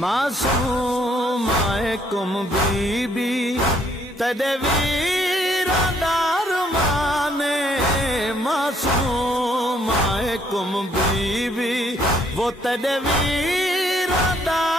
معصوم کم be be تیرے ویراں دا رمانے معصوم کم بی بی وہ تیرے ویراں دا